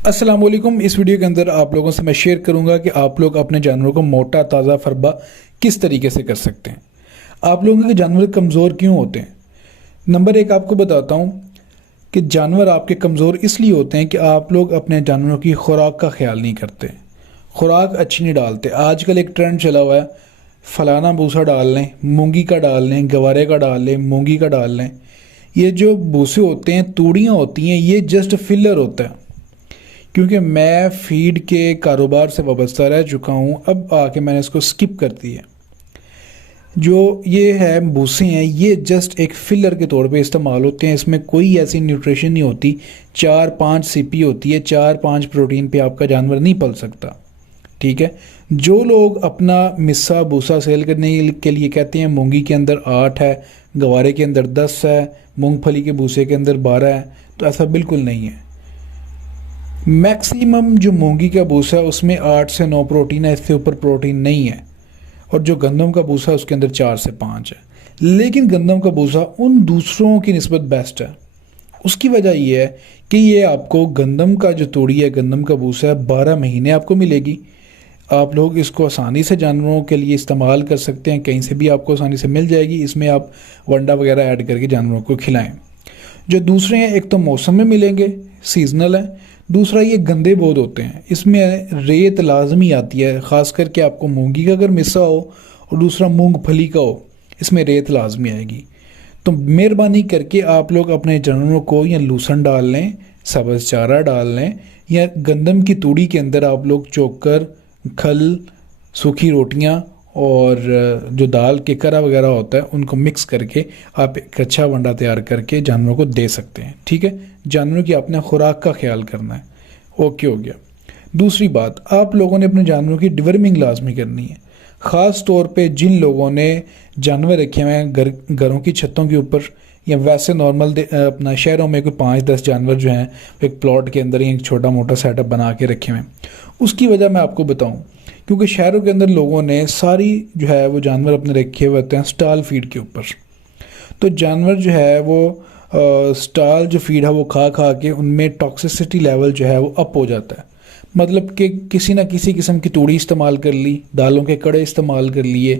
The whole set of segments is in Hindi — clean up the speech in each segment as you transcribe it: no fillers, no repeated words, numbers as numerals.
अस्सलाम वालेकुम। इस वीडियो के अंदर आप लोगों से मैं शेयर करूंगा कि आप लोग अपने जानवरों को मोटा ताज़ा फरबा किस तरीके से कर सकते हैं। आप लोगों के जानवर कमज़ोर क्यों होते हैं? नंबर एक आपको बताता हूं कि जानवर आपके कमज़ोर इसलिए होते हैं कि आप लोग अपने जानवरों की खुराक का ख्याल नहीं करते, खुराक अच्छी नहीं डालते। आजकल एक ट्रेंड चला हुआ है, फलाना भूसा डाल लें, मूंगी का डाल लें, गवारे का डाल लें, मूंगी का डाल लें। ये जो भूसे होते हैं, तूड़ियाँ होती हैं, ये जस्ट फिलर होता है। क्योंकि मैं फीड के कारोबार से वाबस्ता रह चुका हूँ, अब आके मैंने इसको स्किप कर दिया। जो ये है भूसे हैं, ये जस्ट एक फिलर के तौर पे इस्तेमाल होते हैं। इसमें कोई ऐसी न्यूट्रिशन नहीं होती। 4-5 सीपी होती है, 4-5 प्रोटीन पे आपका जानवर नहीं पल सकता। ठीक है। जो लोग अपना मिस्सा भूसा सेल करने के लिए कहते हैं मूंगी के अंदर 8 है, गवारे के अंदर 10 है, मूंगफली के भूसे के अंदर 12 है, तो ऐसा बिल्कुल नहीं है। मैक्सिमम जो मूंगी का भूसा है उसमें 8 से 9 प्रोटीन है, इससे ऊपर प्रोटीन नहीं है। और जो गंदम का भूसा है उसके अंदर 4 से 5 है। लेकिन गंदम का भूसा उन दूसरों की निस्बत बेस्ट है। उसकी वजह ये है कि ये आपको गंदम का जो तूड़ी है, गंदम का भूसा है, 12 महीने आपको मिलेगी। आप लोग इसको आसानी से जानवरों के लिए इस्तेमाल कर सकते हैं, कहीं से भी आपको आसानी से मिल जाएगी। इसमें आप वंडा वगैरह ऐड करके जानवरों को खिलाएं। जो दूसरे हैं, एक तो मौसम में मिलेंगे, सीजनल है। दूसरा, ये गंदे बहुत होते हैं, इसमें रेत लाजमी आती है। ख़ास करके आपको मूंगी का अगर मिस्सा हो और दूसरा मूंगफली का हो, इसमें रेत लाजमी आएगी। तो मेहरबानी करके आप लोग अपने जानवरों को या लूसन डाल लें, सब्ज़ चारा डाल लें, या गंदम की तूड़ी के अंदर आप लोग चोकर, खल, सूखी रोटियां और जो दाल के करा वगैरह होता है उनको मिक्स करके आप एक अच्छा वंडा तैयार करके जानवरों को दे सकते हैं। ठीक है। जानवरों की आपने खुराक का ख्याल करना है। ओके, हो गया। दूसरी बात, आप लोगों ने अपने जानवरों की डिवर्मिंग लाजमी करनी है। ख़ास तौर पे जिन लोगों ने जानवर रखे हुए हैं घरों की छतों के ऊपर, या वैसे नॉर्मल अपना शहरों में कोई 5-10 जानवर जो हैं एक प्लॉट के अंदर ही एक छोटा मोटा सेटअप बना के रखे हुए हैं। उसकी वजह मैं आपको बताऊं, क्योंकि शहरों के अंदर लोगों ने सारी जो है वो जानवर अपने रखे हुए होते हैं स्टॉल फीड के ऊपर। तो जानवर जो है वो स्टॉल जो फीड है वो खा खा के उनमें टॉक्सिसिटी लेवल जो है वो अप हो जाता है। मतलब कि किसी ना किसी किस्म की तूड़ी इस्तेमाल कर ली, दालों के कड़े इस्तेमाल कर लिए,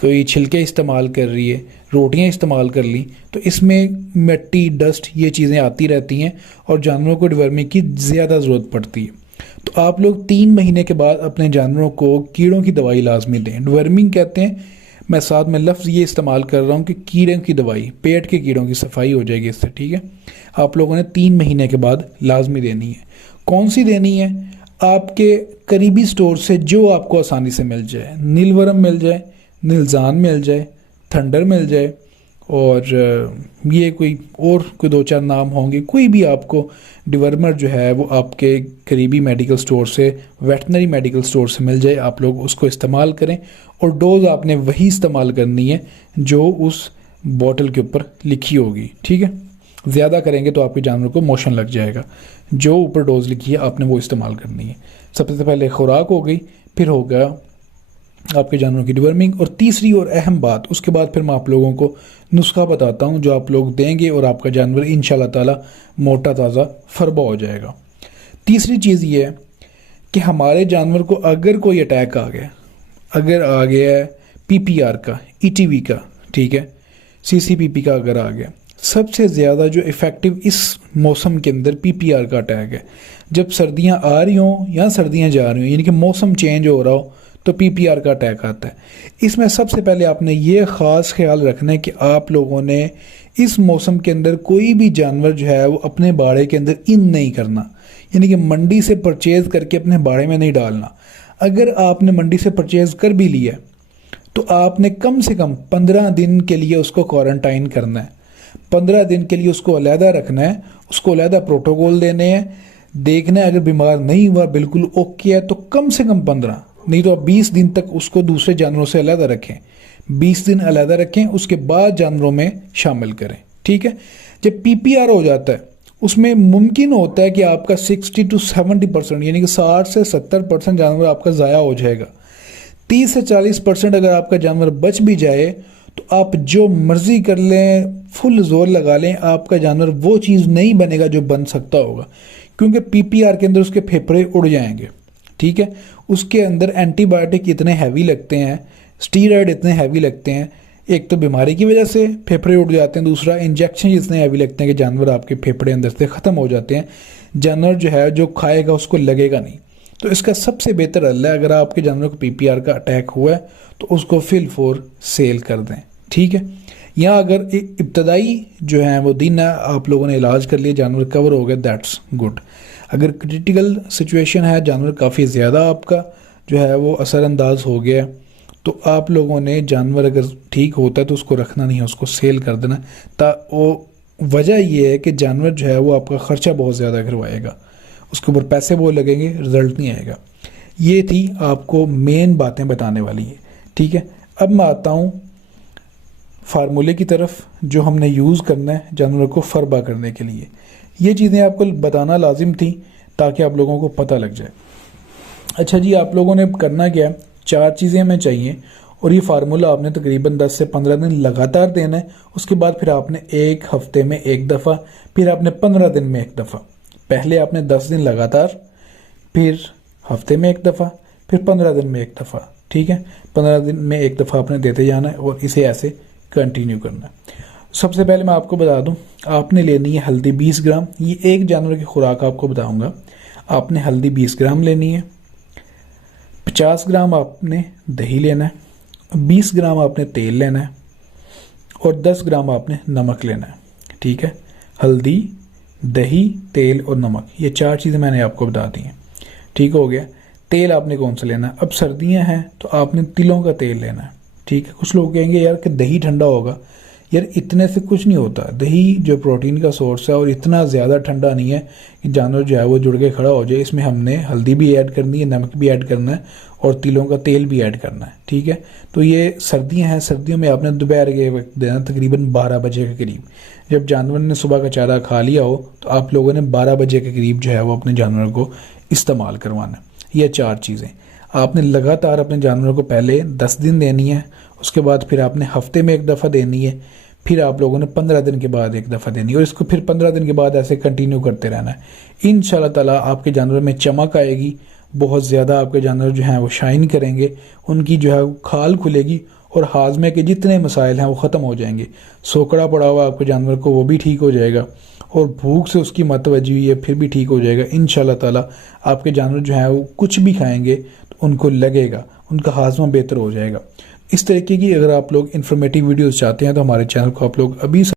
कोई छिलके इस्तेमाल कर रही है, रोटियां इस्तेमाल कर ली, तो इसमें मिट्टी, डस्ट, ये चीज़ें आती रहती हैं और जानवरों को डिवर्मिंग की ज़्यादा ज़रूरत पड़ती है। तो आप लोग 3 महीने के बाद अपने जानवरों को कीड़ों की दवाई लाजमी दें। डिवर्मिंग कहते हैं, मैं साथ में लफ्ज़ ये इस्तेमाल कर रहा हूँ कि कीड़ों की दवाई, पेट के कीड़ों की सफाई हो जाएगी इससे। ठीक है। आप लोगों ने 3 महीने के बाद लाजमी देनी है। कौन सी देनी है? आपके करीबी स्टोर से जो आपको आसानी से मिल जाए। नीलवरम मिल जाए, नीलजान मिल जाए, थंडर मिल जाए, और ये कोई 2-4 नाम होंगे। कोई भी आपको डिवर्मर जो है वो आपके करीबी मेडिकल स्टोर से, वेटनरी मेडिकल स्टोर से मिल जाए, आप लोग उसको इस्तेमाल करें। और डोज़ आपने वही इस्तेमाल करनी है जो उस बॉटल के ऊपर लिखी होगी। ठीक है। ज़्यादा करेंगे तो आपके जानवर को मोशन लग जाएगा। जो ऊपर डोज लिखी है आपने वो इस्तेमाल करनी है। सबसे पहले खुराक हो गई, फिर हो गया आपके जानवरों की डिवर्मिंग, और तीसरी और अहम बात, उसके बाद फिर मैं आप लोगों को नुस्खा बताता हूँ जो आप लोग देंगे और आपका जानवर इंशाल्लाह ताला मोटा ताज़ा फरबा हो जाएगा। तीसरी चीज़ ये है कि हमारे जानवर को अगर कोई अटैक आ गया, अगर आ गया है पीपीआर का, ईटीवी का, ठीक है, सीसीपीपी का अगर आ गया, सबसे ज़्यादा जो इफ़ेक्टिव इस मौसम के अंदर पीपीआर का अटैक है। जब सर्दियाँ आ रही हों या सर्दियाँ जा रही हों, यानी कि मौसम चेंज हो रहा हो, तो पीपीआर का अटैक आता है। इसमें सबसे पहले आपने ये ख़ास ख्याल रखना है कि आप लोगों ने इस मौसम के अंदर कोई भी जानवर जो है वो अपने बाड़े के अंदर इन नहीं करना, यानी कि मंडी से परचेज़ करके अपने बाड़े में नहीं डालना। अगर आपने मंडी से परचेज़ कर भी लिया तो आपने कम से कम 15 दिन के लिए उसको क्वारंटाइन करना है। 15 दिन के लिए उसको अलहदा रखना है, उसको अलहदा प्रोटोकॉल देने हैं, देखना है अगर बीमार नहीं हुआ, बिल्कुल ओके है, तो कम से कम 15, नहीं तो आप 20 दिन तक उसको दूसरे जानवरों से अलहदा रखें। 20 दिन अलहदा रखें, उसके बाद जानवरों में शामिल करें। ठीक है। जब पीपीआर हो जाता है उसमें मुमकिन होता है कि आपका 60 to 70%, यानी कि 60 से 70% जानवर आपका ज़ाया हो जाएगा। 30 से 40% अगर आपका जानवर बच भी जाए तो आप जो मर्जी कर लें, फुल जोर लगा लें, आपका जानवर वो चीज़ नहीं बनेगा जो बन सकता होगा। क्योंकि पीपीआर के अंदर उसके फेफड़े उड़ जाएंगे, ठीक है। उसके अंदर एंटीबायोटिक इतने हैवी लगते हैं, स्टीरॉयड इतने हैवी लगते हैं, एक तो बीमारी की वजह से फेफड़े उड़ जाते हैं, दूसरा इंजेक्शन इतने हैवी लगते हैं कि जानवर आपके फेफड़े अंदर से ख़त्म हो जाते हैं। जानवर जो है जो खाएगा उसको लगेगा नहीं। तो इसका सबसे बेहतर हल है, अगर आपके जानवर को पीपीआर का अटैक हुआ है तो उसको फिल फॉर सेल कर दें, ठीक है। या अगर इब्तदाई जो है वो दिन है, आप लोगों ने इलाज कर लिया, जानवर कवर हो गया, दैट्स गुड। अगर क्रिटिकल सिचुएशन है, जानवर काफ़ी ज़्यादा आपका जो है वो असरअंदाज हो गया, तो आप लोगों ने जानवर अगर ठीक होता है तो उसको रखना नहीं है, उसको सेल कर देना। वो वजह ये है कि जानवर जो है वो आपका ख़र्चा बहुत ज़्यादा करवाएगा, उसके ऊपर पैसे बहुत लगेंगे, रिजल्ट नहीं आएगा। ये थी आपको मेन बातें बताने वाली है, ठीक है। अब मैं आता हूँ फार्मूले की तरफ जो हमने यूज़ करना है जानवर को फरबा करने के लिए। ये चीज़ें आपको बताना लाजिम थी ताकि आप लोगों को पता लग जाए। अच्छा जी, आप लोगों ने करना क्या है, 4 चीज़ें हमें चाहिए और ये फार्मूला आपने तकरीबन 10 से 15 दिन लगातार देना है। उसके बाद फिर आपने 1 हफ्ते में 1 दफ़ा, फिर आपने 15 दिन में 1 दफ़ा। पहले आपने 10 दिन लगातार, फिर हफ्ते में 1 दफ़ा, फिर 15 दिन में 1 दफ़ा, ठीक है। 15 दिन में 1 दफ़ा आपने देते जाना है और इसे ऐसे कंटिन्यू करना है। सबसे पहले मैं आपको बता दूं, आपने लेनी है हल्दी 20 ग्राम। ये एक जानवर की खुराक आपको बताऊंगा। आपने हल्दी 20 ग्राम लेनी है, 50 ग्राम आपने दही लेना है, 20 ग्राम आपने तेल लेना है और 10 ग्राम आपने नमक लेना है, ठीक है। हल्दी, दही, तेल और नमक, ये 4 चीज़ें मैंने आपको बता दी हैं, ठीक हो गया। तेल आपने कौन सा लेना है, अब सर्दियां हैं तो आपने तिलों का तेल लेना है, ठीक है। कुछ लोग कहेंगे यार कि दही ठंडा होगा, यार इतने से कुछ नहीं होता। दही जो प्रोटीन का सोर्स है और इतना ज़्यादा ठंडा नहीं है कि जानवर जो है वो जुड़ के खड़ा हो जाए। इसमें हमने हल्दी भी ऐड करनी है, नमक भी ऐड करना है और तिलों का तेल भी ऐड करना है, ठीक है। तो ये सर्दियां हैं, सर्दियों में आपने दोपहर के वक्त देना, तकरीबन 12 बजे के करीब। जब जानवर ने सुबह का चारा खा लिया हो तो आप लोगों ने 12 बजे के करीब जो है वो अपने जानवर को इस्तेमाल करवाना है। ये 4 चीज़ें आपने लगातार अपने जानवरों को पहले 10 दिन देनी है, उसके बाद फिर आपने हफ्ते में 1 दफ़ा देनी है, फिर आप लोगों ने 15 दिन के बाद 1 दफ़ा देनी है और इसको फिर 15 दिन के बाद ऐसे कंटिन्यू करते रहना है। इंशाल्लाह ताला आपके जानवर में चमक आएगी, बहुत ज़्यादा आपके जानवर जो हैं वो शाइन करेंगे, उनकी जो है खाल खुलेगी और हाजमे के जितने मसाइल हैं वो ख़त्म हो जाएंगे। सोकड़ा पड़ा हुआ आपके जानवर को वो भी ठीक हो जाएगा और भूख से उसकी मतवजी हुई है फिर भी ठीक हो जाएगा। इंशाल्लाह ताला आपके जानवर जो हैं वो कुछ भी खाएंगे तो उनको लगेगा, उनका हाजमा बेहतर हो जाएगा। इस तरीके की अगर आप लोग इन्फॉर्मेटिव वीडियोस चाहते हैं तो हमारे चैनल को आप लोग अभी